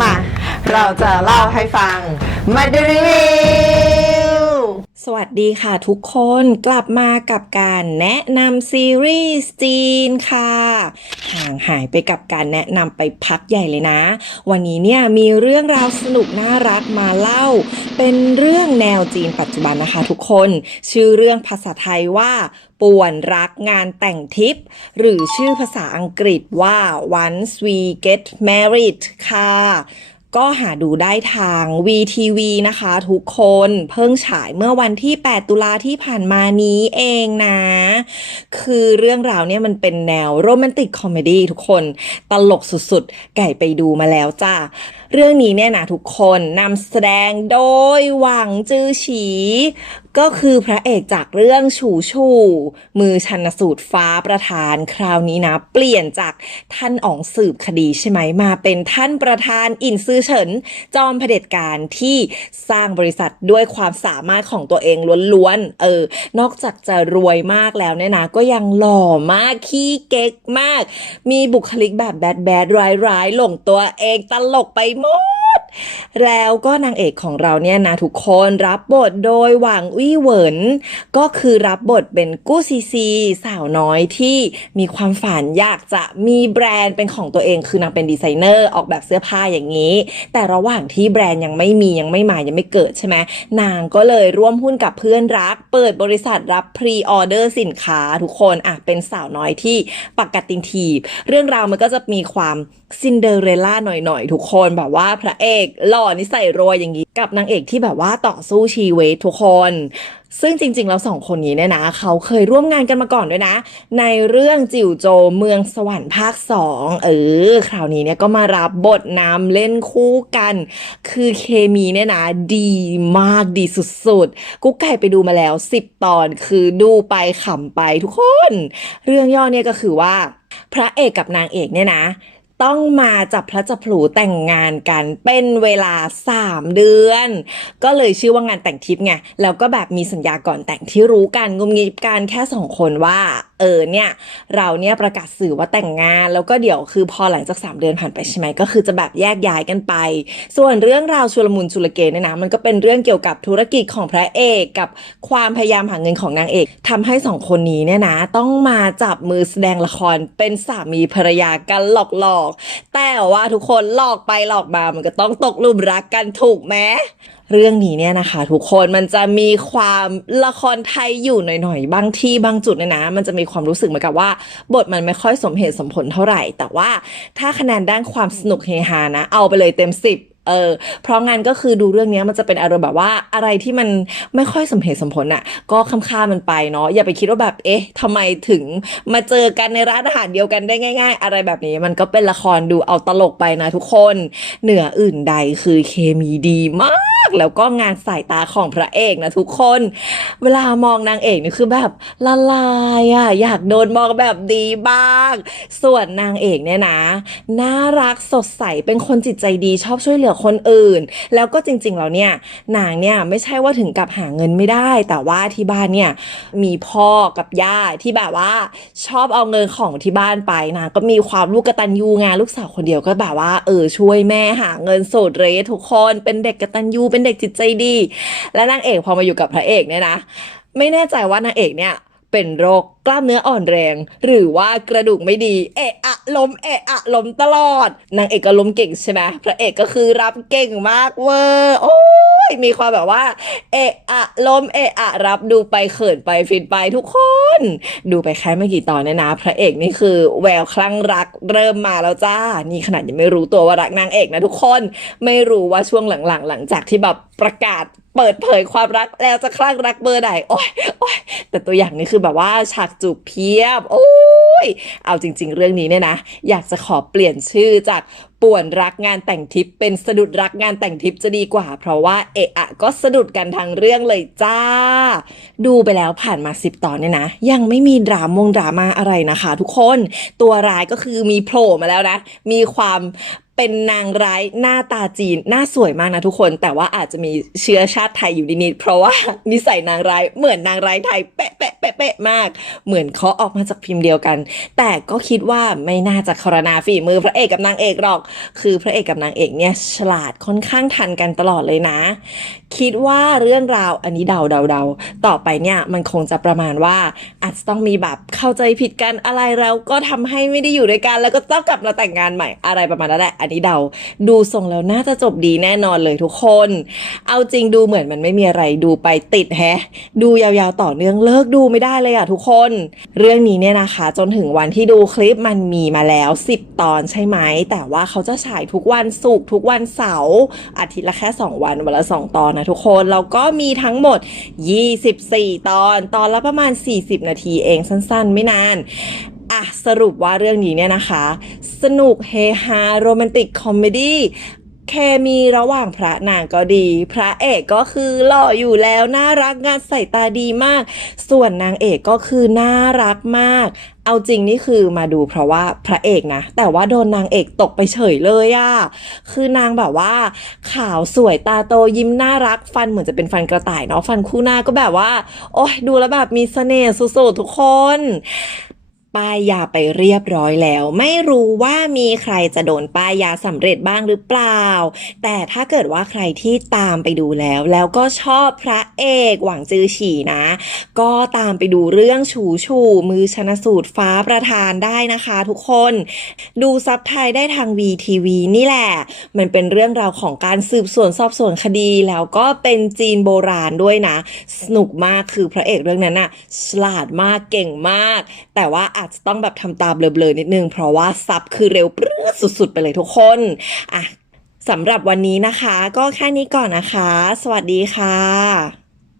มา เราจะเล่าให้ฟังมาดูรีวิว สวัสดีค่ะทุกคนกลับมากับการแนะนำซีรีส์จีนค่ะ ห่างหายไปกับการแนะนำไปพักใหญ่เลยนะ วันนี้เนี่ยมีเรื่องราวสนุกน่ารักมาเล่า เป็นเรื่องแนวจีนปัจจุบันนะคะทุกคน ชื่อเรื่องภาษาไทยว่าป่วนรักงานแต่งทิป หรือชื่อภาษาอังกฤษว่า once we get married ค่ะ ก็หาดูได้ทาง VTV นะคะ ทุกคนเพิ่งฉายเมื่อวันที่ 8 ตุลาที่ผ่านมานี้เองนะ คือเรื่องราวเนี่ยมันเป็นแนวโรแมนติกคอมเมดี้ทุกคน ตลกสุดๆ ไก่ไปดูมาแล้วจ้าเรื่องนี้เนี่ยนะทุกคนนำแสดงโดยหวังจือฉี ก็คือพระเอกจากเรื่องฉูชูมือชันสูตรฟ้าประธานคราวนี้นะ เปลี่ยนจากท่านอ๋องสืบคดีใช่ไหมมาเป็นท่านประธานอินซือเฉิน จอมเผด็จการที่สร้างบริษัทด้วยความสามารถของตัวเองล้วนๆเออ นอกจากจะรวยมากแล้วเนี่ยนะก็ยังหล่อมากขี้เก๊กมาก มีบุคลิกแบบแบดแบดร้ายร้ายๆหลงตัวเองตลกไปหมด แล้วก็นางเอกของเราเนี่ยนะทุกคนรับบทโดยหวังวี่เหวินก็คือรับบทเป็นกู้ซีซีสาวน้อยที่มีความฝันอยากจะมีแบรนด์เป็นของตัวเองคือนางเป็นดีไซเนอร์ออกแบบเสื้อผ้าอย่างนี้ แต่ระหว่างที่แบรนด์ยังไม่มียังไม่มายังไม่เกิดใช่ไหมนางก็เลยร่วมหุ้นกับเพื่อนรัก เปิดบริษัทรับพรีออเดอร์สินค้าทุกคนอะเป็นสาวน้อยที่ปกติทีบเรื่องราวมันก็จะมีความซินเดอเรลล่าหน่อยๆ ทุกคนแบบว่าพระเอกหล่อนิสัยรวยอย่างนี้ กับนางเอกที่แบบว่าต่อสู้ชีวิตทุกคน ซึ่งจริง ๆ แล้วสองคนนี้เนี่ยนะ เขาเคยร่วมงานกันมาก่อนด้วยนะ ในเรื่องจิ๋วโจเมืองสวรรค์ภาคสองเออ คราวนี้เนี่ยก็มารับบทนำเล่นคู่กัน คือเคมีเนี่ยนะ ดีมากดีสุดๆ กุ๊กไก่ไปดูมาแล้ว 10 ตอนคือดูไปขำไปทุกคน เรื่องย่อเนี่ยก็คือว่า พระเอกกับนางเอกเนี่ยนะ ต้องมาจับพระจับผลูแต่งงานกันเป็นเวลา 3 เดือน ก็เลยชื่อว่างานแต่งทิพย์ไง แล้วก็แบบมีสัญญาก่อนแต่งที่รู้กันงุมงิบกันแค่สองคนว่าเออเนี่ยเราเนี่ยประกาศสื่อว่าแต่งงาน แล้วก็เดี๋ยวคือพอหลังจาก 3 เดือนผ่านไปใช่ไหมก็คือจะแบบแยกย้ายกันไป ส่วนเรื่องราวชุลมุนชุลเกเนี่ยนะมันก็เป็นเรื่องเกี่ยวกับธุรกิจของพระเอกกับความพยายามหาเงินของนางเอกทำให้สองคนนี้เนี่ยนะต้องมาจับมือแสดงละครเป็นสามีภรรยากันหลอกๆแต่ว่าทุกคนหลอกไปหลอกมามันก็ต้องตกลุมรักกันถูกไหมเรื่องนี้เนี่ยนะคะ ทุกคนมันจะมีความละครไทยอยู่หน่อยๆบางที่บางจุดเนี่ยนะ มันจะมีความรู้สึกเหมือนกับว่า บทมันไม่ค่อยสมเหตุสมผลเท่าไหร่ แต่ว่าถ้าคะแนนด้านความสนุกเฮฮานะ เอาไปเลยเต็มสิบเออ เพราะงั้นก็คือดูเรื่องนี้มันจะเป็นอารมณ์แบบว่าอะไรที่มันไม่ค่อยสมเหตุสมผลอะ ก็ค้ำค่ามันไปเนาะอย่าไปคิดว่าแบบเอ๊ะทำไมถึงมาเจอกันในร้านอาหารเดียวกันได้ง่าย ๆ อะไรแบบนี้มันก็เป็นละครดูเอาตลกไปนะทุกคน เหนืออื่นใดคือเคมีดีมาก แล้วก็งานสายตาของพระเอกนะทุกคน เวลามองนางเอกนี่คือแบบละลายอะอยากโดนมองแบบดีบ้าง ส่วนนางเอกเนี่ยนะ น่ารักสดใสเป็นคนจิตใจดีชอบช่วยเหลือคนอื่น แล้วก็จริงๆแล้วเนี่ยนางเนี่ยไม่ใช่ว่าถึงกับหาเงินไม่ได้ แต่ว่าที่บ้านเนี่ยมีพ่อกับย่าที่แบบว่าชอบเอาเงินของที่บ้านไปนางก็มีความลูกกตัญญูไงลูกสาวคนเดียวก็แบบว่าเออช่วยแม่หาเงินโสูตรเรทุกคนเป็นเด็กกตัญญูเป็นเด็กจิตใจดี และนางเอกพอมาอยู่กับพระเอกเนี่ยนะ ไม่แน่ใจว่านางเอกเนี่ยเป็นโรคกล้ามเนื้ออ่อนแรง หรือว่ากระดูกไม่ดี เอะอะล้มเอะอะล้มตลอดนางเอกก็ล้มเก่งใช่ไหมพระเอกก็คือรับเก่งมากเวอร์โอ้ยมีความแบบว่า เอะอะล้มเอะอะรับดูไปเขินไปฟินไปทุกคน ดูไปแค่ไม่กี่ตอนเนี่ยนะ พระเอกนี่คือแววคลั่งรักเริ่มมาแล้วจ้า นี่ขนาดยังไม่รู้ตัวว่ารักนางเอกนะทุกคน ไม่รู้ว่าช่วงหลังๆ หลังจากที่แบบประกาศเปิดเผยความรักแล้วจะคลั่งรักเบอร์ไหน โอ้ยโอ้ยแต่ตัวอย่างนี้คือแบบว่าฉากจูบเพียบ โอ้ ยเอาจริง ๆ เรื่องนี้เนี่ยนะ อยากจะขอเปลี่ยนชื่อจากป่วนรักงานแต่งทิปเป็นสะดุดรักงานแต่งทิปจะดีกว่า เพราะว่าเอะอะก็สะดุดกันทางเรื่องเลยจ้า ดูไปแล้วผ่านมา10ตอนเนี่ยนะ ยังไม่มีดรามงดราม่าอะไรนะคะ ทุกคนตัวร้ายก็คือมีโผล่มาแล้วนะ มีความ เป็นนางร้ายหน้าตาจีนหน้าสวยมากนะทุกคน แต่ว่าอาจจะมีเชื้อชาติไทยอยู่นิดๆเพราะว่านิสัยนางร้ายเหมือนนางร้ายไทยเป๊ะเป๊ะเป๊ะเป๊ะมาก เหมือนเขาออกมาจากพิมพ์เดียวกัน แต่ก็คิดว่าไม่น่าจะคารนาฝีมือพระเอกกับนางเอกหรอก คือพระเอกกับนางเอกเนี่ยฉลาดค่อนข้างทันกันตลอดเลยนะ คิดว่าเรื่องราวอันนี้เดาเดาเดาต่อไปเนี่ยมันคงจะประมาณว่าอาจจะต้องมีแบบเข้าใจผิดกันอะไรแล้วก็ทำให้ไม่ได้อยู่ด้วยกัน แล้วก็ต้องกลับมาแต่งงานใหม่อะไรประมาณนั้นแหละอันนี้เดาดูทรงแล้วน่าจะจบดีแน่นอนเลยทุกคน เอาจริงดูเหมือนมันไม่มีอะไรดูไปติดแฮะ ดูยาวๆต่อเนื่องเลิกดูไม่ได้เลยอะทุกคน เรื่องนี้เนี่ยนะคะ จนถึงวันที่ดูคลิปมันมีมาแล้ว 10 ตอนใช่ไหมแต่ว่าเขาจะฉายทุกวันศุกร์ทุกวันเสาร์อาทิตย์ละแค่ 2 วันวันละ 2 ตอนนะทุกคนแล้วก็มีทั้งหมด 24 ตอนตอนละประมาณ 40 นาทีเองสั้นๆ ไม่นานอะสรุปว่าเรื่องนี้เนี่ยนะคะ สนุกเฮฮาโรแมนติกคอมเมดี้ เคมีระหว่างพระนางก็ดี พระเอกก็คือหล่ออยู่แล้วน่ารักงานใส่ตาดีมาก ส่วนนางเอกก็คือน่ารักมาก เอาจริงนี่คือมาดูเพราะว่าพระเอกนะ แต่ว่าโดนนางเอกตกไปเฉยเลยอะคือนางแบบว่า ขาวสวยตาโตยิ้มน่ารักฟันเหมือนจะเป็นฟันกระต่ายเนาะฟันคู่หน้าก็แบบว่า โอ้ยดูแล้วแบบมีเสน่ห์สุดๆทุกคน ป้ายยาไปเรียบร้อยแล้ว ไม่รู้ว่ามีใครจะโดนป้ายยาสำเร็จบ้างหรือเปล่า แต่ถ้าเกิดว่าใครที่ตามไปดูแล้ว แล้วก็ชอบพระเอกหวังจือฉีนะ ก็ตามไปดูเรื่องฉูฉูมือชนสูตรฟ้าประธานได้นะคะทุกคน ดูซับไทยได้ทาง VTV นี่แหละ มันเป็นเรื่องราวของการสืบสวนสอบสวนคดีแล้วก็เป็นจีนโบราณด้วยนะ สนุกมากคือพระเอกเรื่องนั้นน่ะฉลาดมากเก่งมาก แต่ว่าอาจจะต้องแบบทำตาเบลอๆนิดนึง เพราะว่าซับคือเร็วปรื้อสุดๆ ไปเลยทุกคนอะสำหรับวันนี้นะคะ ก็แค่นี้ก่อนนะคะ สวัสดีค่ะ